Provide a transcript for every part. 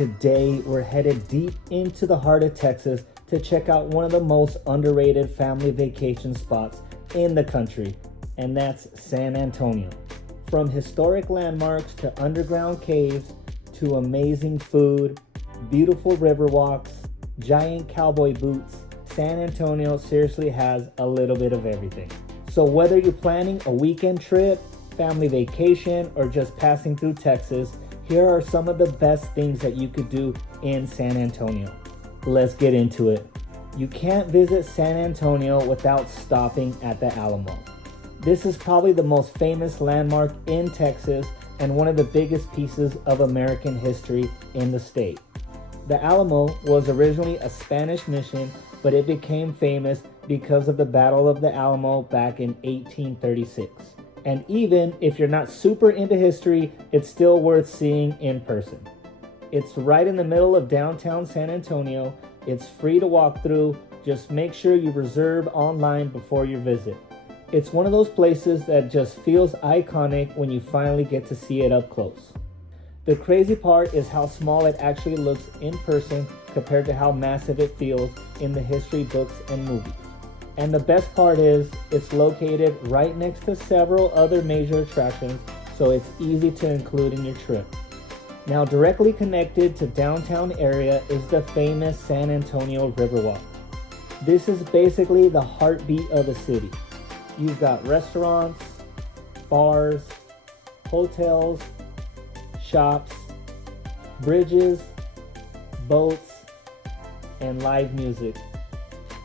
Today, we're headed deep into the heart of Texas to check out one of the most underrated family vacation spots in the country, and that's San Antonio. From historic landmarks to underground caves to amazing food, beautiful river walks, giant cowboy boots, San Antonio seriously has a little bit of everything. So whether you're planning a weekend trip, family vacation, or just passing through Texas, here are some of the best things that you could do in San Antonio. Let's get into it. You can't visit San Antonio without stopping at the Alamo. This is probably the most famous landmark in Texas and one of the biggest pieces of American history in the state. The Alamo was originally a Spanish mission, but it became famous because of the Battle of the Alamo back in 1836. And even if you're not super into history, it's still worth seeing in person. It's right in the middle of downtown San Antonio. It's free to walk through. Just make sure you reserve online before your visit. It's one of those places that just feels iconic when you finally get to see it up close. The crazy part is how small it actually looks in person compared to how massive it feels in the history books and movies. And the best part is it's located right next to several other major attractions, so it's easy to include in your trip. Now, directly connected to downtown area is the famous San Antonio Riverwalk. This is basically the heartbeat of the city. You've got restaurants, bars, hotels, shops, bridges, boats, and live music,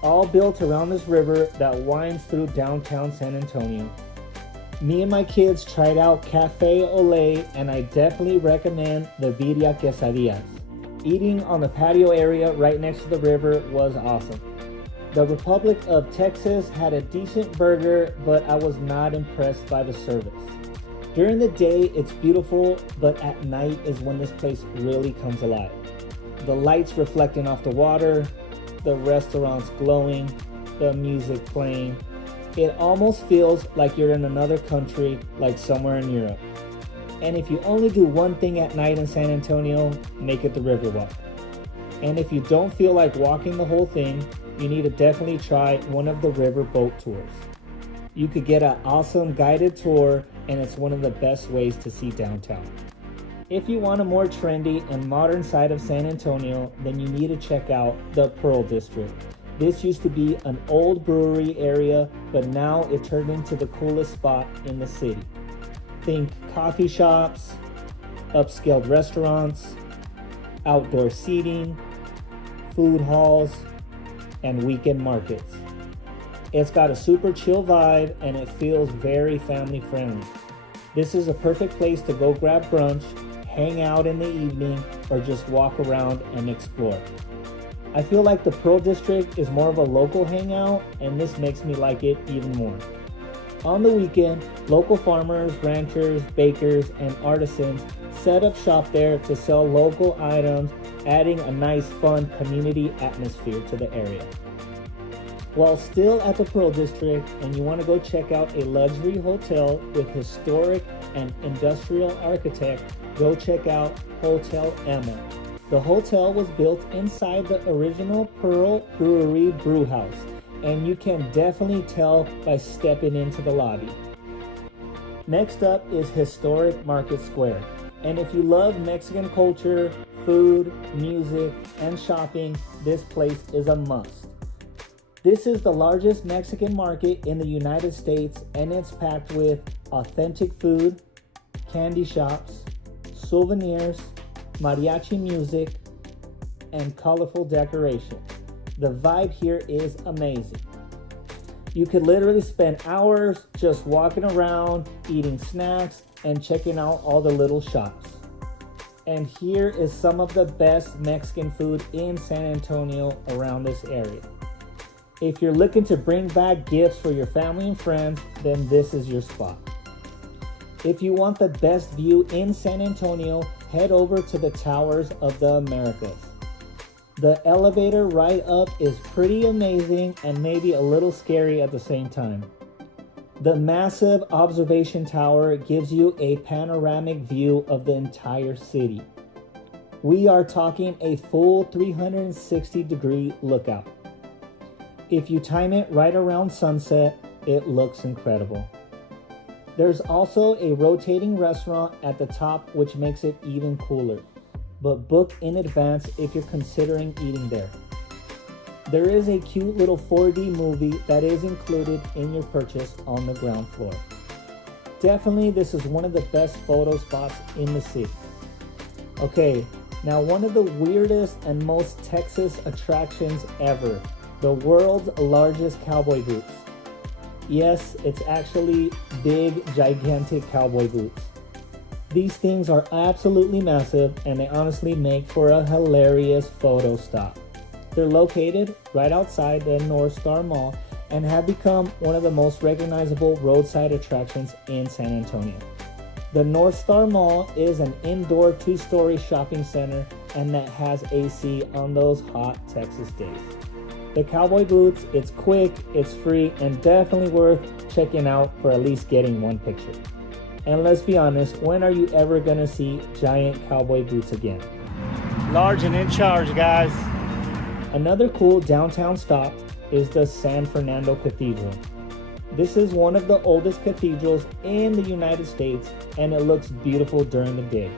all built around this river that winds through downtown San Antonio. Me and my kids tried out Cafe Olé, and I definitely recommend the birria quesadillas. Eating on the patio area right next to the river was awesome. The Republic of Texas had a decent burger, but I was not impressed by the service. During the day, it's beautiful, but at night is when this place really comes alive. The lights reflecting off the water, the restaurants glowing, the music playing. It almost feels like you're in another country, like somewhere in Europe. And if you only do one thing at night in San Antonio, make it the Riverwalk. And if you don't feel like walking the whole thing, you need to definitely try one of the river boat tours. You could get an awesome guided tour, and it's one of the best ways to see downtown. If you want a more trendy and modern side of San Antonio, then you need to check out the Pearl District. This used to be an old brewery area, but now it turned into the coolest spot in the city. Think coffee shops, upscale restaurants, outdoor seating, food halls, and weekend markets. It's got a super chill vibe and it feels very family friendly. This is a perfect place to go grab brunch, hang out in the evening, or just walk around and explore. I feel like the Pearl District is more of a local hangout, and this makes me like it even more. On the weekend, local farmers, ranchers, bakers, and artisans set up shop there to sell local items, adding a nice fun community atmosphere to the area. While still at the Pearl District and you want to go check out a luxury hotel with historic and industrial architect, go check out Hotel Emma. The hotel was built inside the original Pearl Brewery brewhouse, and you can definitely tell by stepping into the lobby. Next up is historic Market Square. And if you love Mexican culture, food, music, and shopping, this place is a must. This is the largest Mexican market in the United States, and it's packed with authentic food, candy shops, souvenirs, mariachi music, and colorful decoration. The vibe here is amazing. You could literally spend hours just walking around, eating snacks, and checking out all the little shops. And here is some of the best Mexican food in San Antonio around this area. If you're looking to bring back gifts for your family and friends, then this is your spot. If you want the best view in San Antonio, head over to the Towers of the Americas. The elevator ride up is pretty amazing and maybe a little scary at the same time. The massive observation tower gives you a panoramic view of the entire city. We are talking a full 360-degree lookout. If you time it right around sunset, it looks incredible. There's also a rotating restaurant at the top, which makes it even cooler, but book in advance if you're considering eating there. There is a cute little 4D movie that is included in your purchase on the ground floor. Definitely, this is one of the best photo spots in the city. Okay, now one of the weirdest and most Texas attractions ever, the world's largest cowboy boots. Yes, it's actually big, gigantic cowboy boots. These things are absolutely massive and they honestly make for a hilarious photo stop. They're located right outside the North Star Mall and have become one of the most recognizable roadside attractions in San Antonio. The North Star Mall is an indoor 2-story shopping center and that has AC on those hot Texas days. The cowboy boots, it's quick, it's free, and definitely worth checking out for at least getting one picture. And let's be honest, when are you ever gonna see giant cowboy boots again? Large and in charge, guys. Another cool downtown stop is the San Fernando Cathedral. This is one of the oldest cathedrals in the United States and it looks beautiful during the day.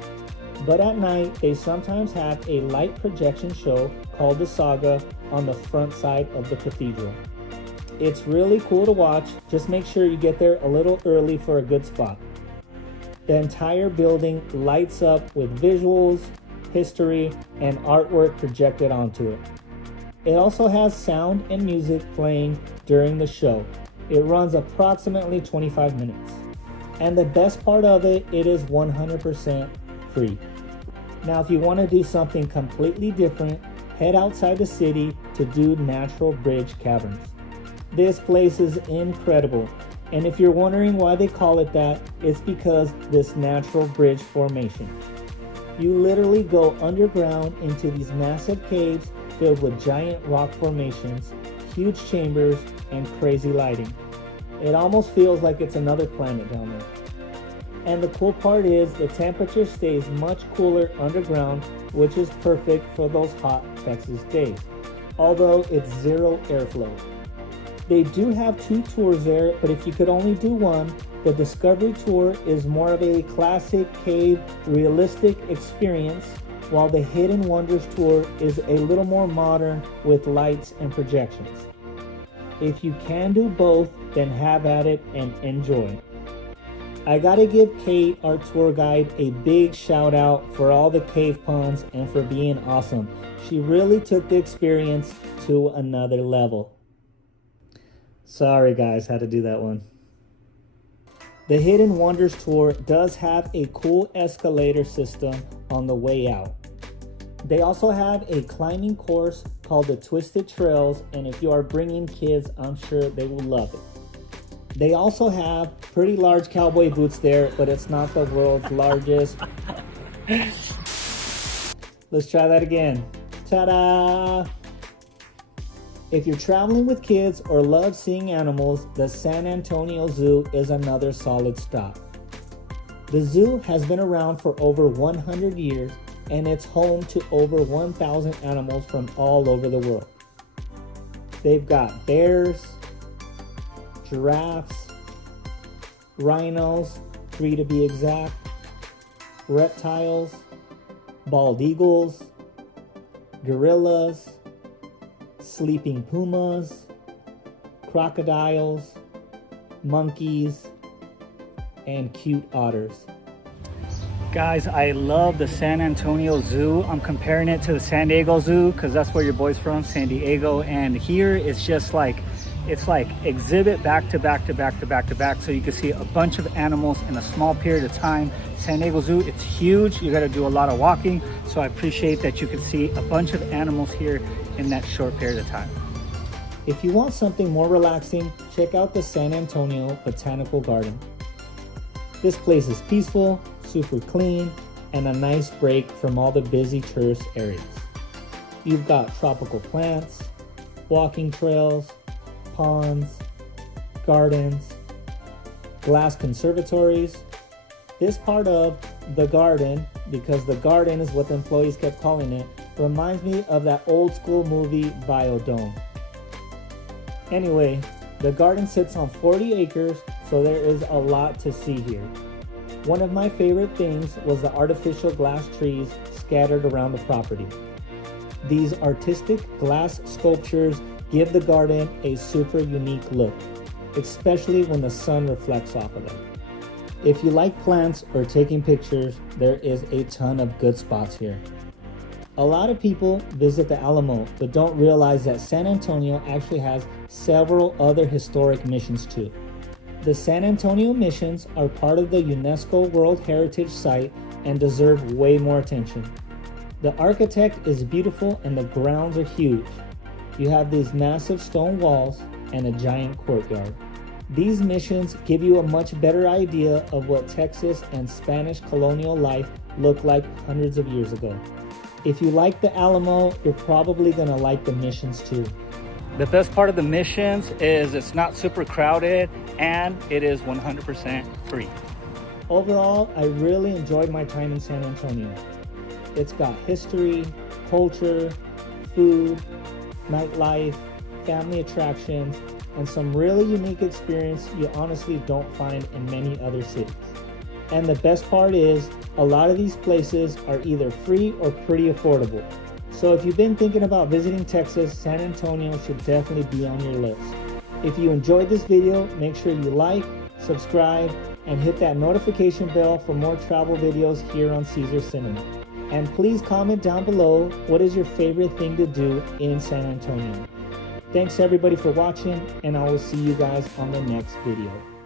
But at night, they sometimes have a light projection show called the Saga on the front side of the cathedral. It's really cool to watch, just make sure you get there a little early for a good spot. The entire building lights up with visuals, history, and artwork projected onto it. It also has sound and music playing during the show. It runs approximately 25 minutes. And the best part of it, it is 100% free. Now, if you want to do something completely different, head outside the city to do Natural Bridge Caverns. This place is incredible. And if you're wondering why they call it that, it's because this natural bridge formation. You literally go underground into these massive caves filled with giant rock formations, huge chambers, and crazy lighting. It almost feels like it's another planet down there. And the cool part is the temperature stays much cooler underground, which is perfect for those hot Texas days, although it's zero airflow. They do have 2 tours there, but if you could only do one, the Discovery Tour is more of a classic cave, realistic experience, while the Hidden Wonders Tour is a little more modern with lights and projections. If you can do both, then have at it and enjoy. I gotta give Kate, our tour guide, a big shout out for all the cave puns and for being awesome. She really took the experience to another level. Sorry guys, had to do that one. The Hidden Wonders Tour does have a cool escalator system on the way out. They also have a climbing course called the Twisted Trails, and if you are bringing kids, I'm sure they will love it. They also have pretty large cowboy boots there, but it's not the world's largest. Let's try that again. Ta-da! If you're traveling with kids or love seeing animals, the San Antonio Zoo is another solid stop. The zoo has been around for over 100 years and it's home to over 1,000 animals from all over the world. They've got bears, giraffes, rhinos, 3 to be exact, reptiles, bald eagles, gorillas, sleeping pumas, crocodiles, monkeys, and cute otters. Guys, I love the San Antonio Zoo. I'm comparing it to the San Diego Zoo because that's where your boy's from, San Diego. And here it's just like, it's like exhibit back to back to back to back to back. So you can see a bunch of animals in a small period of time. San Diego Zoo, it's huge. You got to do a lot of walking. So I appreciate that you can see a bunch of animals here in that short period of time. If you want something more relaxing, check out the San Antonio Botanical Garden. This place is peaceful, super clean, and a nice break from all the busy tourist areas. You've got tropical plants, walking trails, ponds, gardens, glass conservatories. This part of The garden, because the garden is what the employees kept calling it, reminds me of that old school movie Biodome. Anyway, the garden sits on 40 acres, so there is a lot to see here. One of my favorite things was the artificial glass trees scattered around the property. These artistic glass sculptures give the garden a super unique look, especially when the sun reflects off of them. If you like plants or taking pictures, there is a ton of good spots here. A lot of people visit the Alamo, but don't realize that San Antonio actually has several other historic missions too. The San Antonio missions are part of the UNESCO World Heritage Site and deserve way more attention. The architect is beautiful and the grounds are huge. You have these massive stone walls and a giant courtyard. These missions give you a much better idea of what Texas and Spanish colonial life looked like hundreds of years ago. If you like the Alamo, you're probably gonna like the missions too. The best part of the missions is it's not super crowded and it is 100% free. Overall, I really enjoyed my time in San Antonio. It's got history, culture, food, nightlife, family attractions, and some really unique experience you honestly don't find in many other cities. And the best part is, a lot of these places are either free or pretty affordable. So if you've been thinking about visiting Texas, San Antonio should definitely be on your list. If you enjoyed this video, make sure you like, subscribe, and hit that notification bell for more travel videos here on Caesar Cinema. And please comment down below, what is your favorite thing to do in San Antonio? Thanks everybody for watching, and I will see you guys on the next video.